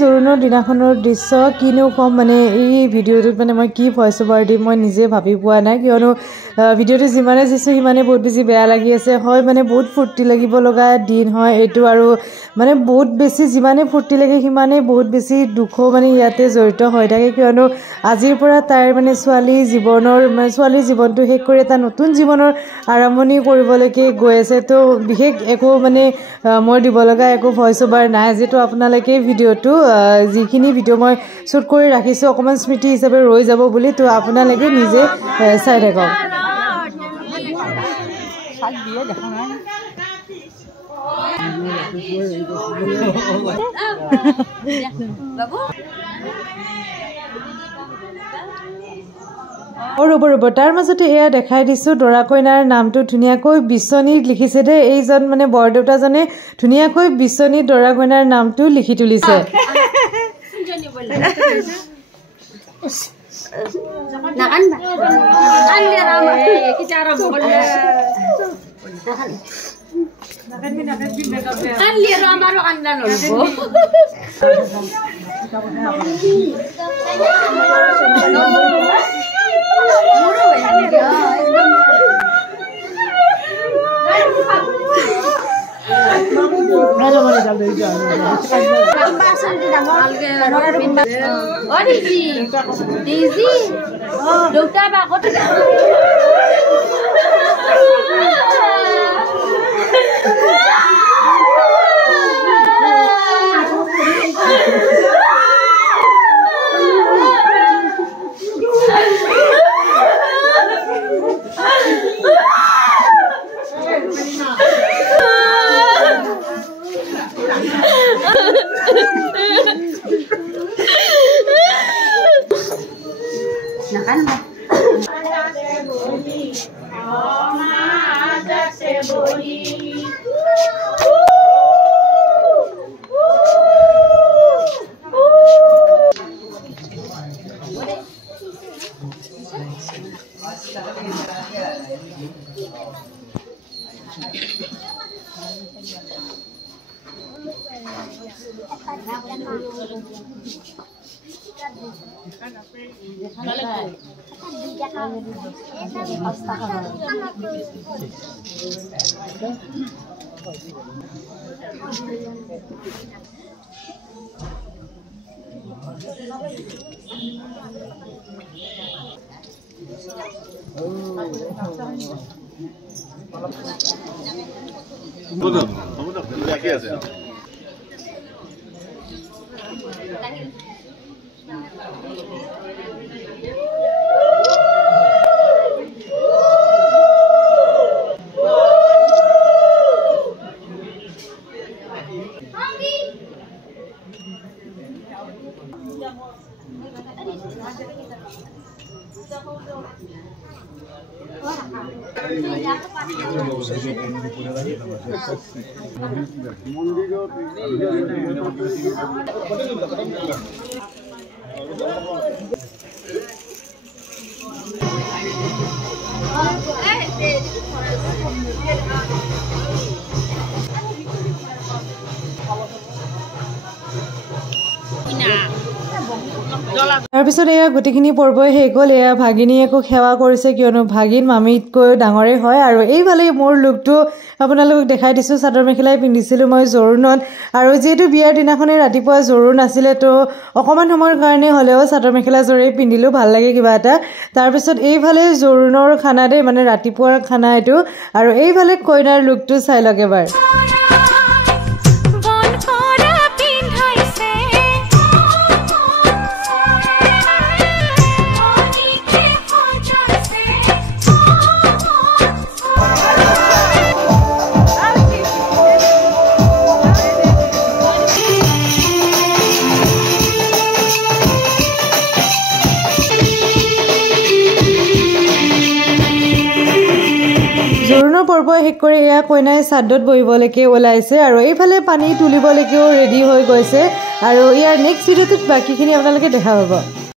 জোৰোণৰ দিনাখনৰ দৃশ্য কিনো কম মানে এই ভিডিঅ'টোত মানে মই কি ভইচ অভাৰ দিম মই নিজে ভাবি পোৱা নাই কিয়নো ভিডিঅ'টো যিমানে চাইছোঁ সিমানে বহুত বেছি বেয়া লাগি আছে হয় মানে বহুত ফূৰ্তি লাগিব লগা দিন হয় এইটো আৰু মানে বহুত বেছি যিমানে ফূৰ্তি লাগে সিমানে বহুত বেছি দুখো মানে ইয়াতে জড়িত হৈ থাকে কিয়নো আজিৰ পৰা তাইৰ মানে ছোৱালীৰ জীৱনটো শেষ কৰি এটা নতুন জীৱনৰ আৰম্ভণি কৰিবলৈকে গৈ আছে তো বিশেষ একো মানে মই দিব লগা একো ভইচ অভাৰ নাই যিটো আপোনালোকে ভিডিঅ'টো যিখিনি ভিডিঅ' মই শ্বুট কৰি ৰাখিছোঁ অকণমান স্মৃতি হিচাপে ৰৈ যাব বুলি তো আপোনালোকে নিজে চাই থাকক ৰ'ব তাৰ মাজতে এয়া দেখাই দিছোঁ দৰা কইনাৰ নামটো ধুনীয়াকৈ বিচনীত লিখিছে দেই এইজন মানে বৰদেউতাজনে ধুনীয়াকৈ বিচনীত দৰা কইনাৰ নামটো লিখি তুলিছে তাৰপিছত এয়া গোটেইখিনি পৰ্বই শেষ হ'ল এয়া ভাগিনীয়েকো সেৱা কৰিছে কিয়নো ভাগিন মামীতকৈ ডাঙৰে হয় আৰু এইফালে মোৰ লুকটো আপোনালোকক দেখাই দিছোঁ চাদৰ মেখেলাই পিন্ধিছিলোঁ মই জোৰোণত আৰু যিহেতু বিয়াৰ দিনাখনে ৰাতিপুৱা জোৰোণ আছিলে তো অকণমান সময়ৰ কাৰণে হ'লেও চাদৰ মেখেলা জোৰেই পিন্ধিলোঁ ভাল লাগে কিবা এটা তাৰপিছত এইফালে জোৰোণৰ খানা দেই মানে ৰাতিপুৱাৰ খানা এইটো আৰু এইফালে কইনাৰ লুকটো চাই লওক এবাৰ জোৰোণৰ পৰ্ব শেষ কৰি এয়া কইনাই চাদত বহিবলৈকে ওলাইছে আৰু এইফালে পানী তুলিবলৈকেও ৰেডি হৈ গৈছে আৰু ইয়াৰ নেক্সট ভিডিঅ'টোত বাকীখিনি আপোনালোকে দেখা পাব।